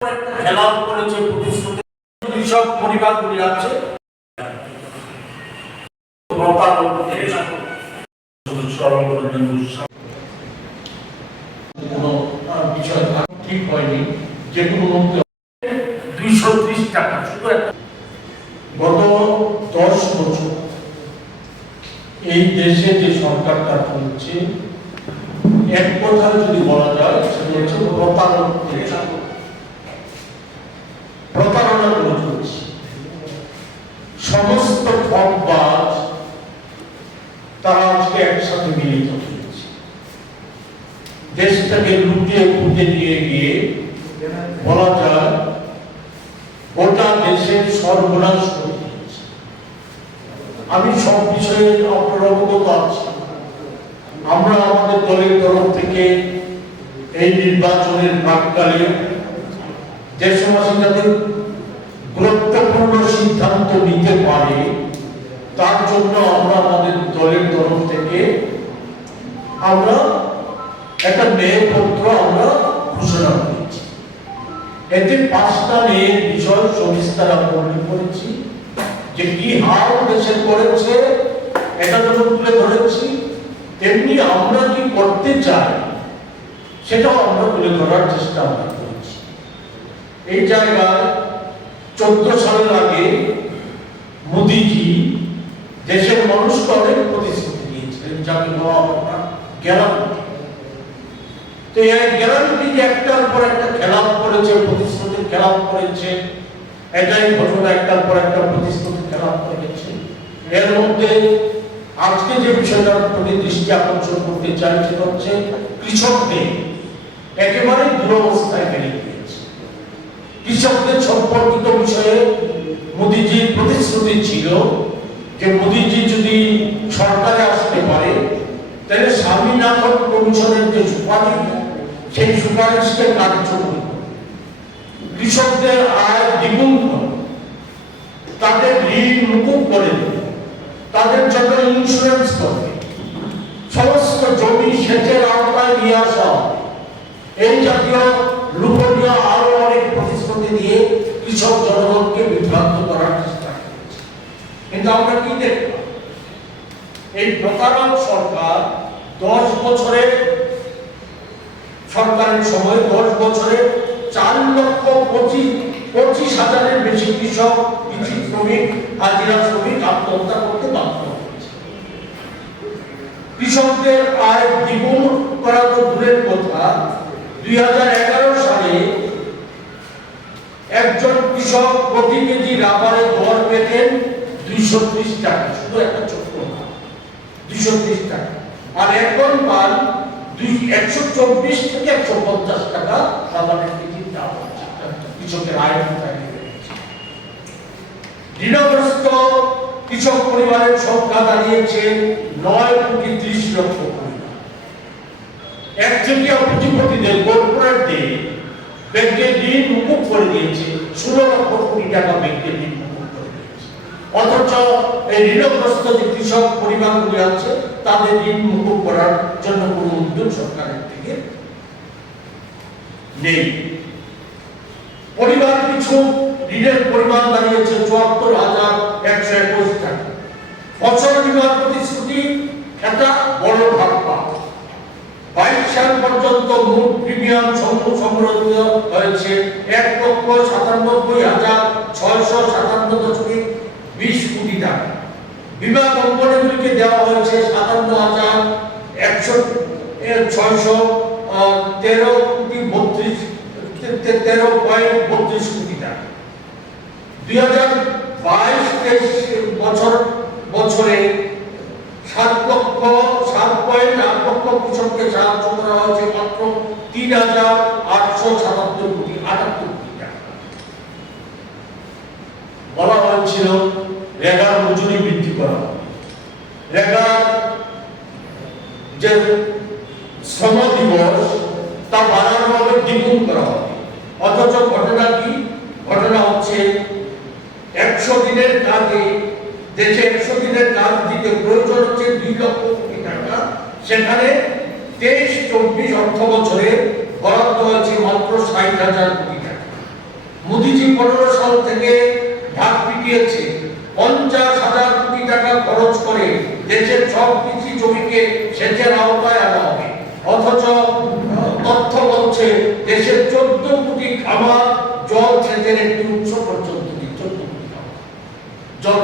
খেলাপ করেছে, প্রতিশ্রুতি কৃষক পরিবারগুলি আছে ঠিক এই দেশে যে সরকারটা চলছে, এক কথায় যদি বলা যায়, সেটা হচ্ছে প্রতারক প্রতারণা করে চলছে ঠকবাজ তারা আজকে একসাথে মিলিত হয়েছে। দেশটাকে লুটিয়ে পুঁতে নিয়ে গিয়ে বলা যায়, গোটা দেশের সর্বনাশ করে আমি সব বিষয়ে আপনার অবগত আছি। আমরা আমাদের দলের তরফ থেকে এই নির্বাচনের প্রাককালে দেশবাসী যাতে আমরা একটা মেয়পত্র আমরা ঘোষণা করেছি। এতে পাঁচটা মেয়ের বিষয় সবিস্তার আমরা করেছি। যে কি হাল দেশে করেছে, এটা যখন তুলে ধরেছি। তেমনি আমরা কি করতে চাই, সেটাও আমরা তুলে ধরার চেষ্টা আমরা করেছি। এই জায়গায় চোদ্দ সালের আগে মোদিজি দেশের মানুষকে অনেক প্রতিশ্রুতি দিয়েছিলেন, যাকে বলা গ্যারান্টি তো এই গ্যারান্টি যে একটার পর একটা খেলাপ করেছে প্রতিশ্রুতির খেলাপ করেছে, এটাই ঘটনা একটার পর একটা প্রতিশ্রুতির খেলাপ করেছে এর মধ্যে আজকে যে বিষয়টার প্রতি দৃষ্টি আকর্ষণ করতে চাই সেটা হচ্ছে কৃষকদের একেবারে দুরবস্থায় ফেলে দিয়েছে কৃষকদের সম্পর্কিত বিষয়ে মোদিজির প্রতিশ্রুতি ছিল যে মোদিজি যদি সরকারে আসতে পারে তাহলে স্বামীনাথন কমিশনের যে সুপারিশ সেই সুপারিশকে কার্যকরী। কৃষকদের আয় দ্বিগুণ তাদের ঋণ মুকুব করে তাদের জন্য ইন্স্যুরেন্স করবে, সমস্ত জমি সেচের আওতায় নিয়ে আসা এই জাতীয় লুপনীয় আরও অনেক প্রতিশ্রুতি দিয়ে কৃষক জনগণকে বিভ্রান্ত করার চেষ্টা কিন্তু আমরা কি দেখলাম? এই প্রতারক সরকার দশ বছরে, সরকারের সময় দশ বছরে চার লক্ষ পঁচিশ পঁচিশ হাজারের বেশি কৃষক, কৃষি শ্রমিক, হাজিরা শ্রমিক আত্মহত্যা করতে বাধ্য কৃষকদের আয় দ্বিগুণ করা তো দূরের কথা। দুই হাজার এগারো সালে একজন কৃষক প্রতি কেজি রাবারের দর পেতেন দুইশো ত্রিশ টাকা। শুধু একটা দুইশো ত্রিশ টাকা। আর এখন পান দুই, একশো চব্বিশ থেকে একশো পঞ্চাশ টাকা রাবারের কেজির দাম। কৃষকের আয় ঋণগ্রস্ত কৃষক পরিবারের সংখ্যা দাঁড়িয়েছে নয় কোটি ত্রিশ লক্ষ পরিবার। একচেটিয়া পুঁজিপতিদের কর্পোরেটদের ব্যাংকের ঋণ মুকুব করে দিয়েছে ষোলো লক্ষ কোটি টাকা ব্যাংকের ঋণ অথচ এই ঋণগ্রস্ত যে কৃষক পরিবারগুলি আছে, তাদের ঋণ মুকুব করার জন্য কোনো উদ্যোগ সরকারের থেকে নেই। পরিবার পিছু ঋণের পরিমাণ দাঁড়িয়েছে চুয়াত্তর হাজার একশো একুশ টাকা। ফসল বীমার প্রতিশ্রুতি একটা বড় ধাপ্পা। বাইশ সাল পর্যন্ত মোট প্রিমিয়াম সমূহ সংগ্রহিত হয়েছে এক লক্ষ সাতানব্বই হাজার ছয়শো সাতান্ন দশমিক বিশ কোটি টাকা। বিমা কোম্পানিগুলিকে দেওয়া হয়েছে সাতান্ন হাজার একশো ছয়শো তেরো কোটি বত্রিশ তেরো পয়েন্ট বত্রিশ কোটি টাকা। দুই হাজার বাইশ, তেইশ বছর, বছরে সাত লক্ষ, সাত পয়েন্ট আট লক্ষ কৃষককে সাহায্য করা হয়েছে মাত্র তিন হাজার আটশো সাতাত্তর কোটি আটাত্তর কোটি টাকা বলা হয়েছিল রেগার মজুরি বৃদ্ধি করা হবে সেখানে তেইশ, চব্বিশ অর্থ বছরে হয়েছে মাত্র ষাট হাজার কোটি টাকা। পনেরো সাল থেকে ঢাক পিটিয়েছে, পঞ্চাশ হাজার কোটি টাকা খরচ করে দেশের সব কৃষি জমিকে সেচের আওতায় আনা হবে। অথচ তথ্য বলছে দেশের চোদ্দ কোটি খামার, জল সেচের একটি উৎস পর্যন্ত চোদ্দ কোটি খামার। জল